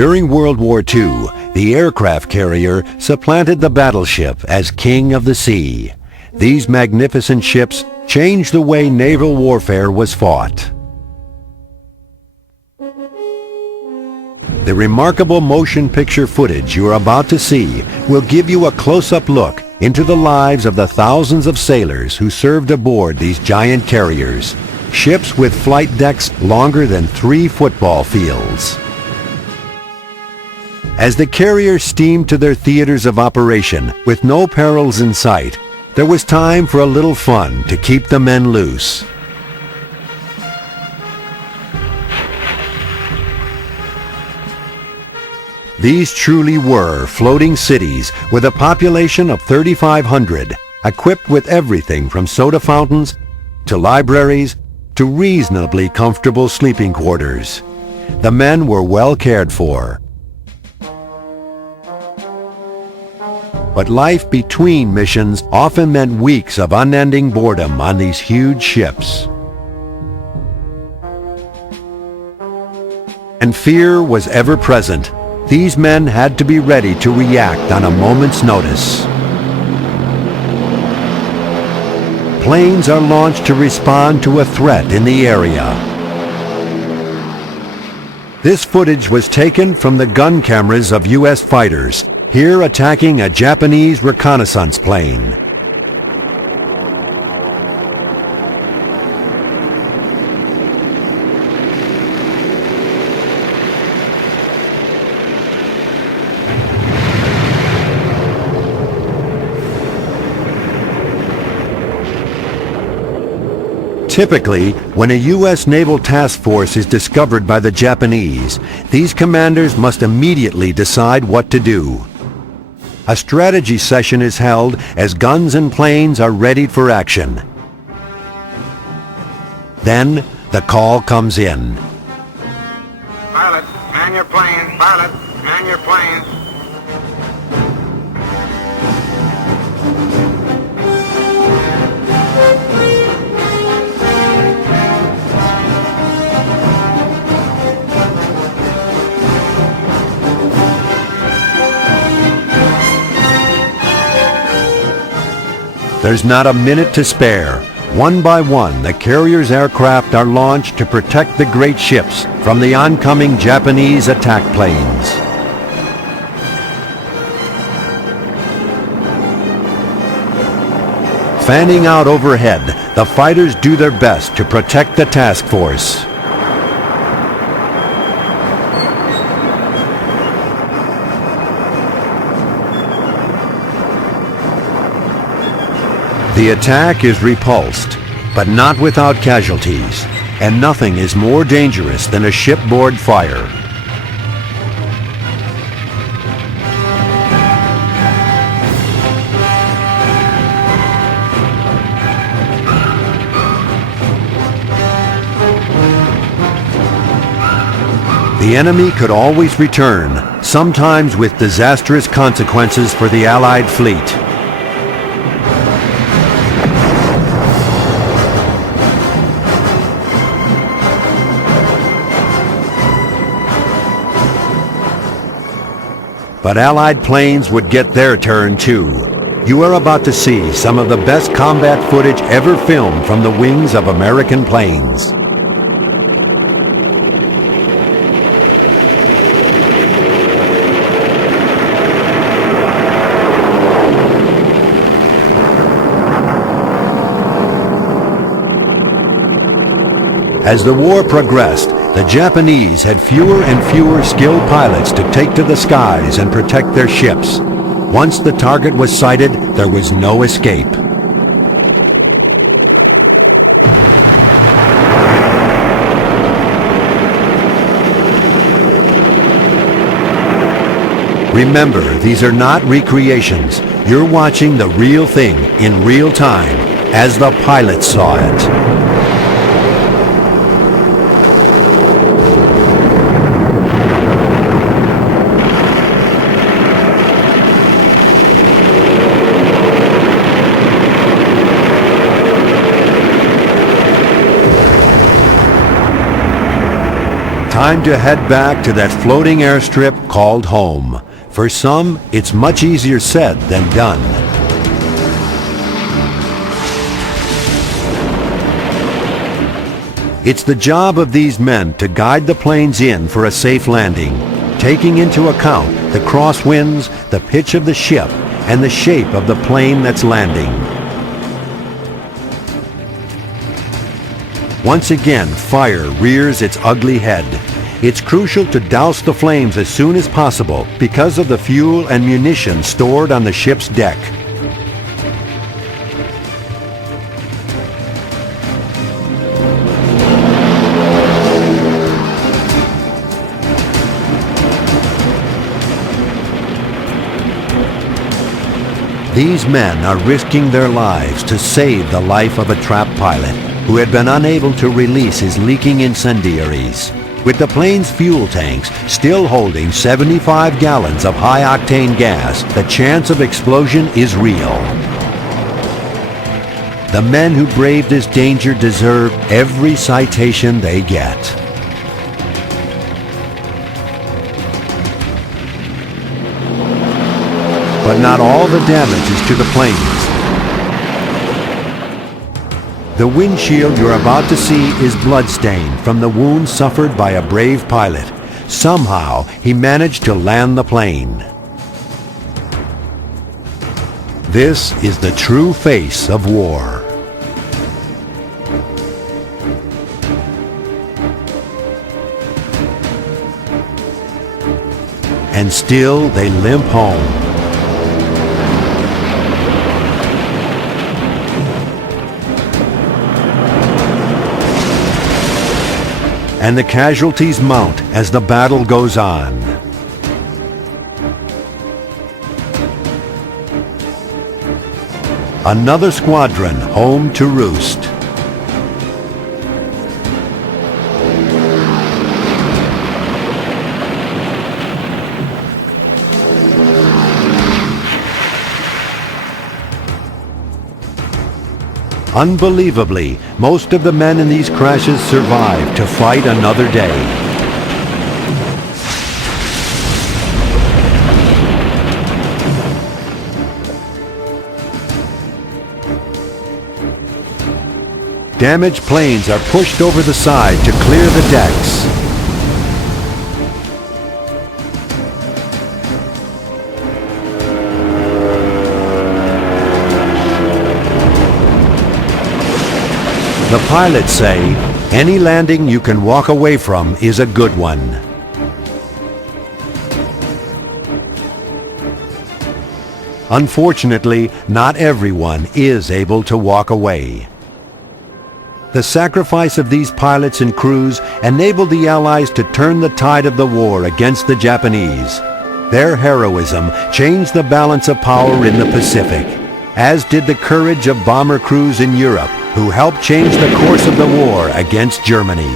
During World War II, the aircraft carrier supplanted the battleship as king of the sea. These magnificent ships changed the way naval warfare was fought. The remarkable motion picture footage you are about to see will give you a close-up look into the lives of the thousands of sailors who served aboard these giant carriers, ships with flight decks longer than 3 football fields. As the carriers steamed to their theaters of operation with no perils in sight, there was time for a little fun to keep the men loose. These truly were floating cities with a population of 3,500, equipped with everything from soda fountains to libraries to reasonably comfortable sleeping quarters. The men were well cared for. But life between missions often meant weeks of unending boredom on these huge ships. And fear was ever present. These men had to be ready to react on a moment's notice. Planes are launched to respond to a threat in the area. This footage was taken from the gun cameras of U.S. fighters, here attacking a Japanese reconnaissance plane. Typically, when a U.S. naval task force is discovered by the Japanese, these commanders must immediately decide what to do. A strategy session is held as guns and planes are readied for action. Then, the call comes in. Pilot, man your planes. Pilot, man your planes. There's not a minute to spare. One by one, the carrier's aircraft are launched to protect the great ships from the oncoming Japanese attack planes. Fanning out overhead, the fighters do their best to protect the task force. The attack is repulsed, but not without casualties, and nothing is more dangerous than a shipboard fire. The enemy could always return, sometimes with disastrous consequences for the Allied fleet. But Allied planes would get their turn too. You are about to see some of the best combat footage ever filmed from the wings of American planes. As the war progressed, the Japanese had fewer and fewer skilled pilots to take to the skies and protect their ships. Once the target was sighted, there was no escape. Remember, these are not recreations. You're watching the real thing in real time, as the pilots saw it. Time to head back to that floating airstrip called home. For some, it's much easier said than done. It's the job of these men to guide the planes in for a safe landing, taking into account the crosswinds, the pitch of the ship, and the shape of the plane that's landing. Once again, fire rears its ugly head. It's crucial to douse the flames as soon as possible because of the fuel and munition stored on the ship's deck. These men are risking their lives to save the life of a trapped pilot who had been unable to release his leaking incendiaries. With the plane's fuel tanks still holding 75 gallons of high-octane gas, the chance of explosion is real. The men who braved this danger deserve every citation they get. But not all the damage is to the planes. The windshield you're about to see is bloodstained from the wound suffered by a brave pilot. Somehow, he managed to land the plane. This is the true face of war. And still they limp home. And the casualties mount as the battle goes on. Another squadron home to roost. Unbelievably, most of the men in these crashes survived to fight another day. Damaged planes are pushed over the side to clear the decks. The pilots say, any landing you can walk away from is a good one. Unfortunately, not everyone is able to walk away. The sacrifice of these pilots and crews enabled the Allies to turn the tide of the war against the Japanese. Their heroism changed the balance of power in the Pacific, as did the courage of bomber crews in Europe, who helped change the course of the war against Germany.